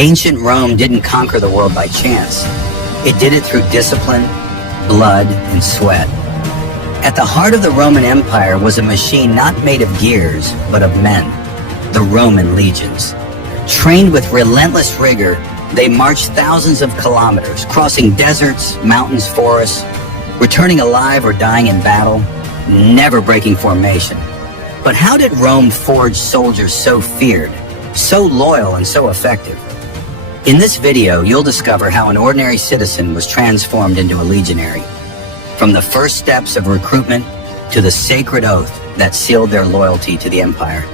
Ancient Rome didn't conquer the world by chance. It did it through discipline, blood, and sweat. At the heart of the Roman Empire was a machine not made of gears, but of men, the Roman legions. Trained with relentless rigor, they marched thousands of kilometers, crossing deserts, mountains, forests, returning alive or dying in battle, never breaking formation. But how did Rome forge soldiers so feared, so loyal, and so effective? In this video, you'll discover how an ordinary citizen was transformed into a legionary. From the first steps of recruitment to the sacred oath that sealed their loyalty to the empire.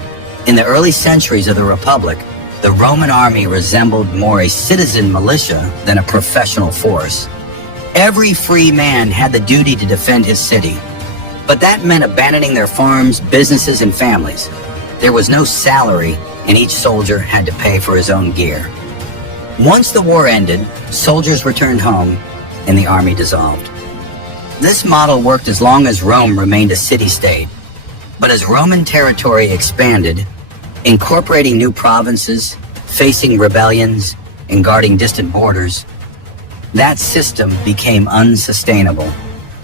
In the early centuries of the Republic, the Roman army resembled more a citizen militia than a professional force. Every free man had the duty to defend his city, but that meant abandoning their farms, businesses, and families. There was no salary, and each soldier had to pay for his own gear. Once the war ended, soldiers returned home, and the army dissolved. This model worked as long as Rome remained a city-state. But as Roman territory expanded, incorporating new provinces, facing rebellions, and guarding distant borders, that system became unsustainable.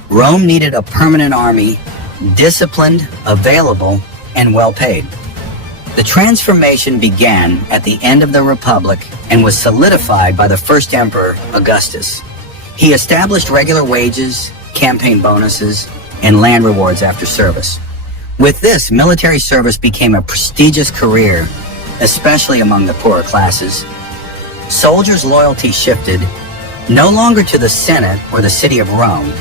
Rome needed a permanent army, disciplined, available, and well-paid. The transformation began at the end of the Republic and was solidified by the first emperor, Augustus. He established regular wages, campaign bonuses, and land rewards after service. With this, military service became a prestigious career, especially among the poorer classes. Soldiers' loyalty shifted no longer to the Senate or the city of Rome,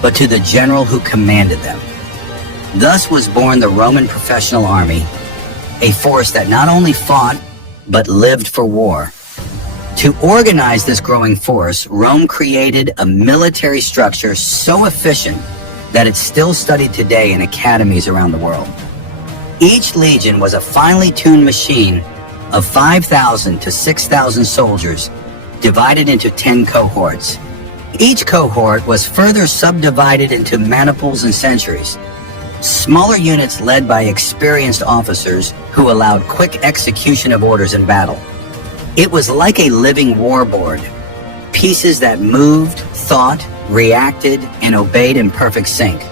but to the general who commanded them. Thus was born the Roman professional army, a force that not only fought, but lived for war. To organize this growing force, Rome created a military structure so efficient that it's still studied today in academies around the world. Each legion was a finely tuned machine of 5,000 to 6,000 soldiers divided into 10 cohorts. Each cohort was further subdivided into maniples and centuries, smaller units led by experienced officers who allowed quick execution of orders in battle. It was like a living war board, pieces that moved, thought, reacted, and obeyed in perfect sync.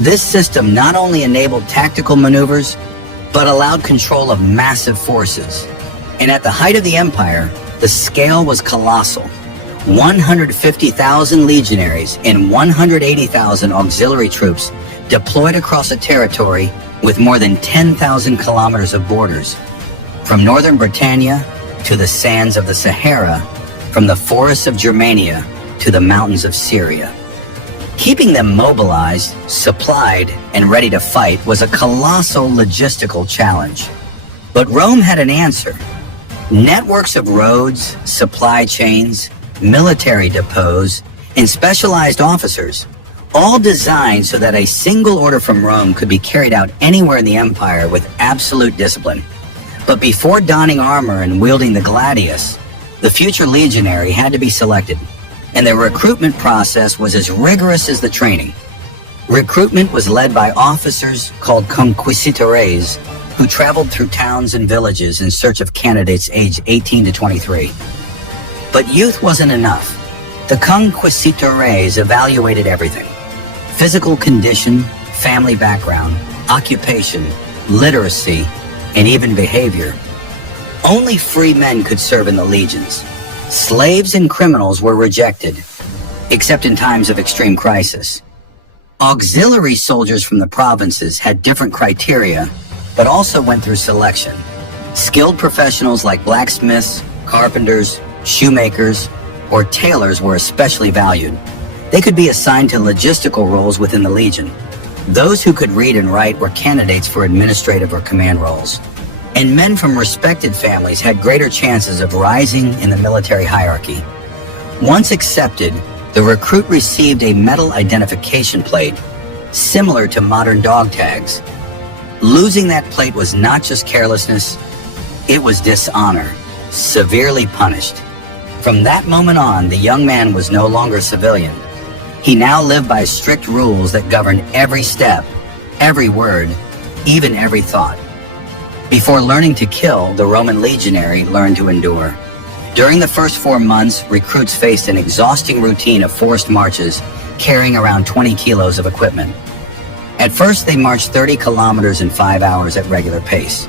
This system not only enabled tactical maneuvers, but allowed control of massive forces. And at the height of the empire, the scale was colossal. 150,000 legionaries and 180,000 auxiliary troops deployed across a territory with more than 10,000 kilometers of borders. From northern Britannia to the sands of the Sahara, from the forests of Germania to the mountains of Syria. Keeping them mobilized, supplied, and ready to fight was a colossal logistical challenge. But Rome had an answer. Networks of roads, supply chains, military depots, and specialized officers, all designed so that a single order from Rome could be carried out anywhere in the empire with absolute discipline. But before donning armor and wielding the gladius, the future legionary had to be selected, and the recruitment process was as rigorous as the training. Recruitment was led by officers called conquistadores, who traveled through towns and villages in search of candidates aged 18 to 23. But youth wasn't enough. The conquistadores evaluated everything: physical condition, family background, occupation, literacy, and even behavior. Only free men could serve in the legions. Slaves and criminals were rejected, except in times of extreme crisis. Auxiliary soldiers from the provinces had different criteria, but also went through selection. Skilled professionals like blacksmiths, carpenters, shoemakers, or tailors were especially valued. They could be assigned to logistical roles within the legion. Those who could read and write were candidates for administrative or command roles. And men from respected families had greater chances of rising in the military hierarchy. Once accepted, the recruit received a metal identification plate, similar to modern dog tags. Losing that plate was not just carelessness, it was dishonor, severely punished. From that moment on, the young man was no longer a civilian. He now lived by strict rules that governed every step, every word, even every thought. Before learning to kill, the Roman legionary learned to endure. During the first 4 months, recruits faced an exhausting routine of forced marches, carrying around 20 kilos of equipment. At first, they marched 30 kilometers in 5 hours at regular pace.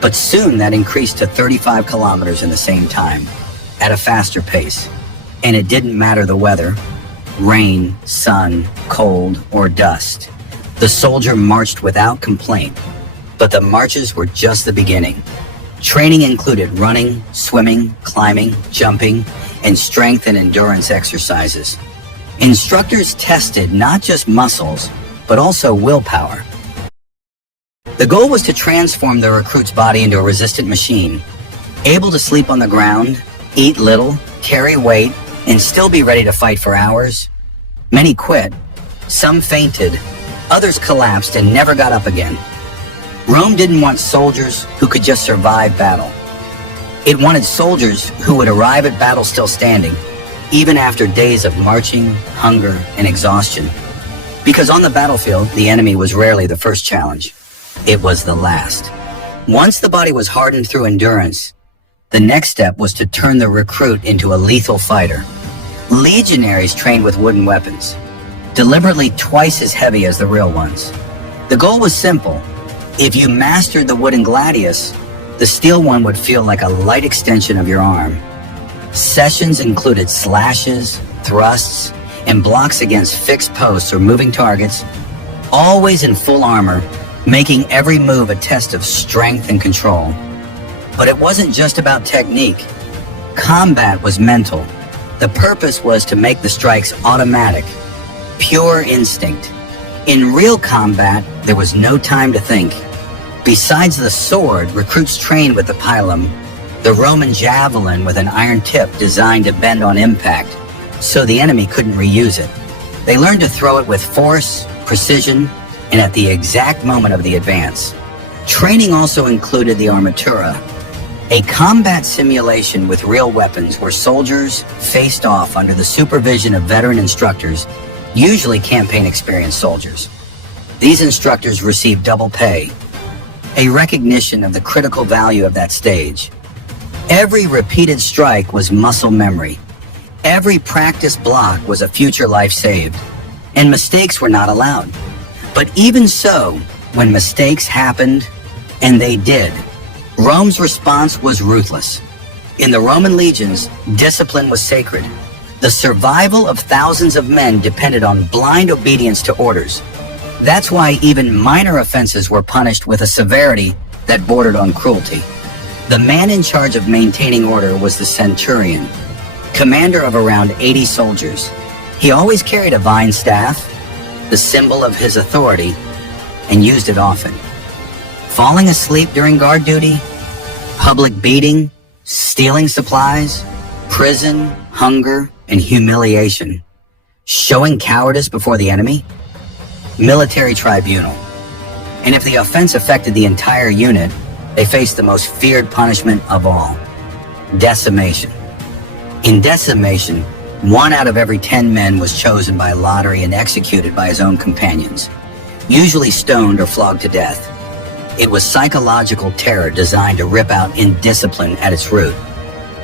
But soon that increased to 35 kilometers in the same time, at a faster pace. And it didn't matter the weather, rain, sun, cold, or dust. The soldier marched without complaint. But the marches were just the beginning. Training included running, swimming, climbing, jumping, and strength and endurance exercises. Instructors tested not just muscles, but also willpower. The goal was to transform the recruit's body into a resistant machine, able to sleep on the ground, eat little, carry weight, and still be ready to fight for hours. Many quit, some fainted, others collapsed and never got up again. Rome didn't want soldiers who could just survive battle. It wanted soldiers who would arrive at battle still standing, even after days of marching, hunger, and exhaustion. Because on the battlefield, the enemy was rarely the first challenge. It was the last. Once the body was hardened through endurance, the next step was to turn the recruit into a lethal fighter. Legionaries trained with wooden weapons, deliberately twice as heavy as the real ones. The goal was simple. If you mastered the wooden gladius, the steel one would feel like a light extension of your arm. Sessions included slashes, thrusts, and blocks against fixed posts or moving targets, always in full armor, making every move a test of strength and control. But it wasn't just about technique. Combat was mental. The purpose was to make the strikes automatic, pure instinct. In real combat, there was no time to think. Besides the sword, recruits trained with the pilum, the Roman javelin with an iron tip designed to bend on impact, so the enemy couldn't reuse it. They learned to throw it with force, precision, and at the exact moment of the advance. Training also included the armatura, a combat simulation with real weapons where soldiers faced off under the supervision of veteran instructors, usually campaign-experienced soldiers. These instructors received double pay, a recognition of the critical value of that stage. Every repeated strike was muscle memory. Every practice block was a future life saved, and mistakes were not allowed. But even so, when mistakes happened, and they did, Rome's response was ruthless. In the Roman legions, discipline was sacred. The survival of thousands of men depended on blind obedience to orders. That's why even minor offenses were punished with a severity that bordered on cruelty. The man in charge of maintaining order was the centurion, commander of around 80 soldiers. He always carried a vine staff, the symbol of his authority, and used it often. Falling asleep during guard duty, public beating, stealing supplies, prison, hunger, and humiliation. Showing cowardice before the enemy, military tribunal. And if the offense affected the entire unit, they faced the most feared punishment of all, decimation. In decimation, 1 out of every 10 men was chosen by lottery and executed by his own companions, usually stoned or flogged to death. It was psychological terror designed to rip out indiscipline at its root.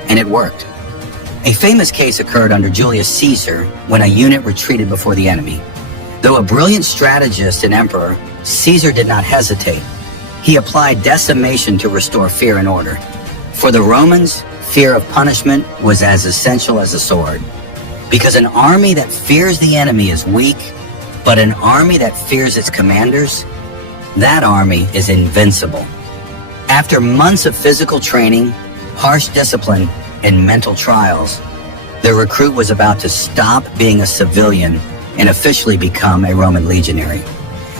And it worked. A famous case occurred under Julius Caesar when a unit retreated before the enemy. Though a brilliant strategist and emperor, Caesar did not hesitate. He applied decimation to restore fear and order. For the Romans, fear of punishment was as essential as a sword. Because an army that fears the enemy is weak, but an army that fears its commanders, that army is invincible. After months of physical training, harsh discipline, and mental trials, the recruit was about to stop being a civilian and officially become a Roman legionary.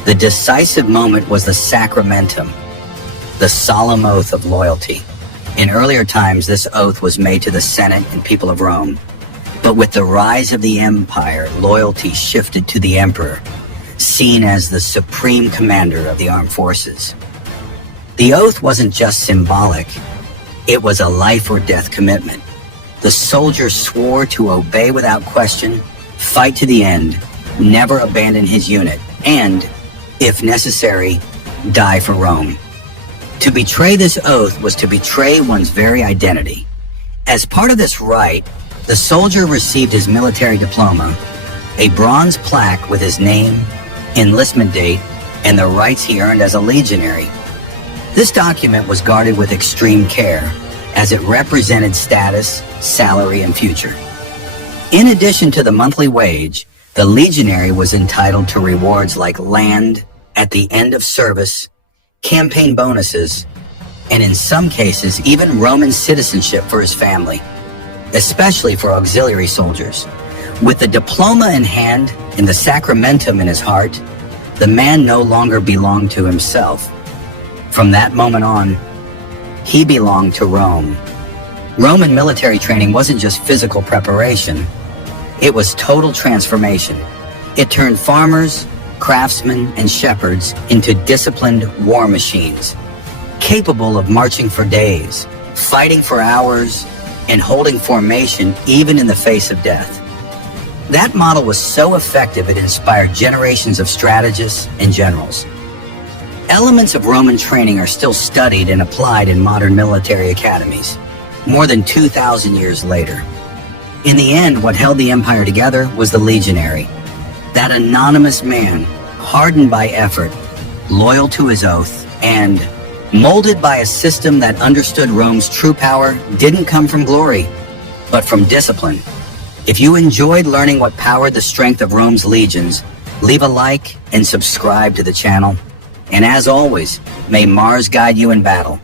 The decisive moment was the sacramentum, the solemn oath of loyalty. In earlier times, this oath was made to the Senate and people of Rome. But with the rise of the empire, loyalty shifted to the emperor, seen as the supreme commander of the armed forces. The oath wasn't just symbolic, it was a life or death commitment. The soldier swore to obey without question, fight to the end, never abandon his unit, and, if necessary, die for Rome. To betray this oath was to betray one's very identity. As part of this rite, the soldier received his military diploma, a bronze plaque with his name, enlistment date, and the rights he earned as a legionary. This document was guarded with extreme care, as it represented status, salary, and future. In addition to the monthly wage, the legionary was entitled to rewards like land at the end of service, campaign bonuses, and in some cases, even Roman citizenship for his family, especially for auxiliary soldiers. With the diploma in hand and the sacramentum in his heart, the man no longer belonged to himself. From that moment on, he belonged to Rome. Roman military training wasn't just physical preparation. It was total transformation. It turned farmers, craftsmen, and shepherds into disciplined war machines, capable of marching for days, fighting for hours, and holding formation even in the face of death. That model was so effective it inspired generations of strategists and generals. Elements of Roman training are still studied and applied in modern military academies, more than 2,000 years later. In the end, what held the empire together was the legionary, that anonymous man, hardened by effort, loyal to his oath, and molded by a system that understood Rome's true power didn't come from glory, but from discipline. If you enjoyed learning what powered the strength of Rome's legions, leave a like and subscribe to the channel. And as always, may Mars guide you in battle.